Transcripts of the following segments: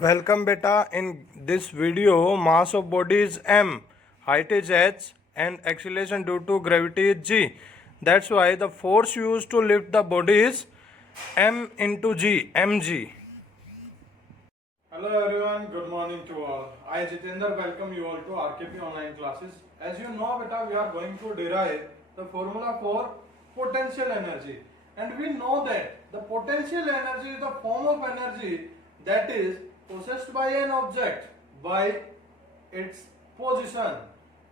Welcome beta. In this video, mass of body is m, height is h, and acceleration due to gravity is g. That's why the force used to lift the body is m into g, mg. Hello everyone, good morning to all. I Jitendra welcome you all to RKP online classes. As you know beta, we are going to derive the formula for potential energy, and we know that the potential energy is the form of energy that is possessed by an object by its position,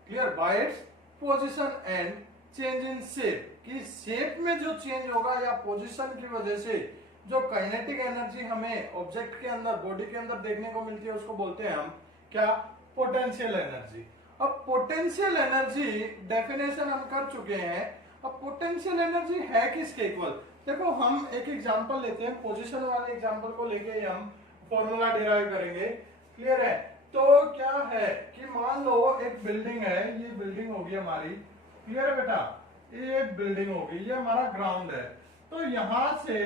clear, by its position and change in shape, कि shape में जो change होगा या position की वजह से जो kinetic energy हमें ऑब्जेक्ट के अंदर, बॉडी के अंदर देखने को मिलती है, उसको बोलते हैं हम क्या, पोटेंशियल एनर्जी। अब पोटेंशियल एनर्जी डेफिनेशन हम कर चुके हैं। अब पोटेंशियल एनर्जी है किसके इक्वल? देखो हम एक एग्जांपल लेते हैं, पोजीशन वाले एग्जांपल को लेके हम फॉर्मूला डिराइव करेंगे, क्लियर है? तो क्या है कि मान लो एक बिल्डिंग है, ये बिल्डिंग होगी हमारी, क्लियर है बेटा? ये बिल्डिंग होगी, ये हमारा ग्राउंड है। तो यहां से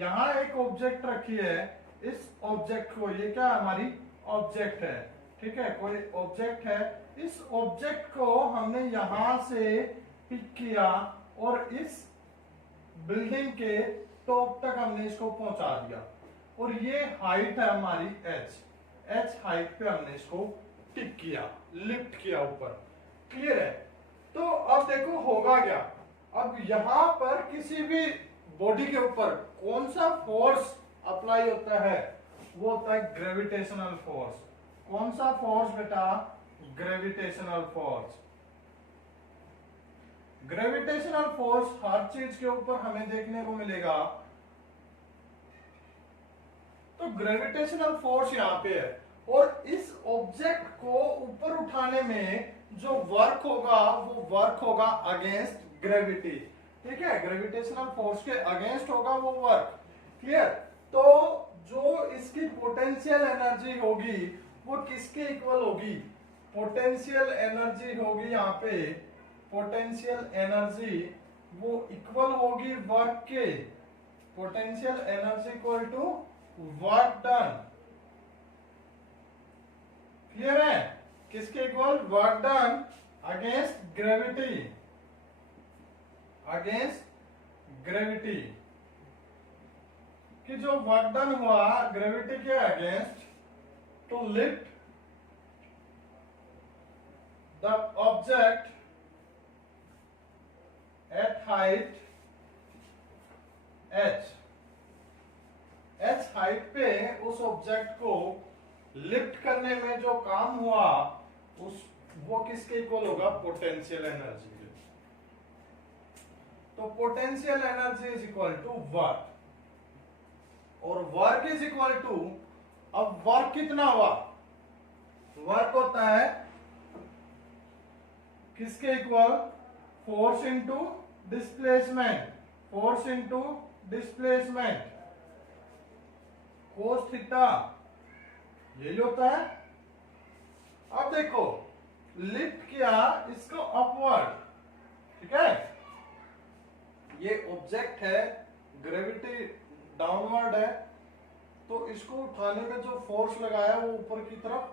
यहां एक ऑब्जेक्ट रखी है, इस ऑब्जेक्ट को, ये क्या हमारी ऑब्जेक्ट है, ठीक है, कोई ऑब्जेक्ट है। इस ऑब्जेक्ट को हमने यहां से पिक किया और इस बिल्डिंग के टॉप तक हमने इसको पहुंचा दिया, और ये हाइट है हमारी h हाइट पे हमने इसको टिक किया, लिफ्ट किया ऊपर, क्लियर है? तो अब देखो होगा क्या, अब यहां पर किसी भी बॉडी के ऊपर कौन सा फोर्स अप्लाई होता है? वो होता है ग्रेविटेशनल फोर्स। कौन सा फोर्स बेटा? Gravitational force. Gravitational force her चीज के ऊपर हमें देखने को मिलेगा। तो ग्रेविटेशनल फोर्स यहाँ पे है, और इस ऑब्जेक्ट को ऊपर उठाने में जो वर्क होगा वो वर्क होगा अगेंस्ट ग्रेविटी, ठीक है? ग्रेविटेशनल फोर्स के अगेंस्ट होगा वो वर्क, क्लियर? तो जो इसकी पोटेंशियल एनर्जी होगी वो किसके इक्वल होगी? पोटेंशियल एनर्जी होगी यहाँ पे, पोटेंशियल एनर्जी वो इक्वल होगी वर्क के। Potential energy equal to work done, clear है? किसके equal? Work done against gravity, against gravity, कि जो वर्क डन हुआ ग्रेविटी के against to lift the object at height h height पे उस ऑब्जेक्ट को लिफ्ट करने में जो काम हुआ उस वो किसके इक्वल होगा? पोटेंशियल एनर्जी के। तो potential energy is equal to work, और वर्क इज इक्वल टू, अब वर्क कितना हुआ? वर्क होता है किसके equal? Force into displacement, force into displacement, cos theta, यही होता है। अब देखो लिफ्ट किया इसको अपवर्ड, ठीक है? ये ऑब्जेक्ट है, ग्रेविटी डाउनवर्ड है, तो इसको उठाने में जो फोर्स लगाया वो ऊपर की तरफ,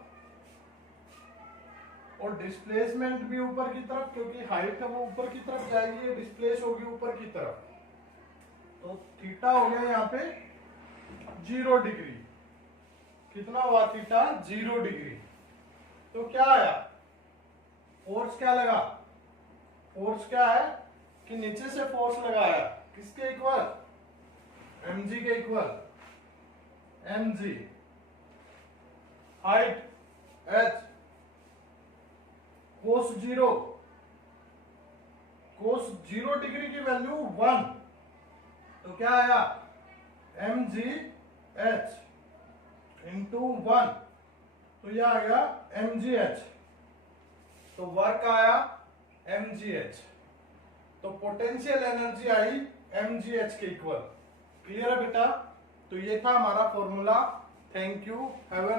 और डिस्प्लेसमेंट भी ऊपर की तरफ, क्योंकि हाइट है वो ऊपर की तरफ जाएगी, डिस्प्लेस होगी ऊपर की तरफ। तो थीटा हो गया यहाँ पे 0 डिग्री। कितना हुआ थीटा? 0 डिग्री। तो क्या आया? फोर्स क्या लगा? फोर्स क्या है कि नीचे से फोर्स लगाया, किसके इक्वल? mg के इक्वल, mg। हाइट h, कोस 0, कोस 0 डिग्री की वैल्यू 1, तो क्या आया? mg h इंटू 1, तो यह आ गया mg h। तो वर्क आया mg h, तो पोटेंशियल एनर्जी आई mg h के इक्वल, क्लियर है बेटा? तो ये था हमारा formula. Thank you, have a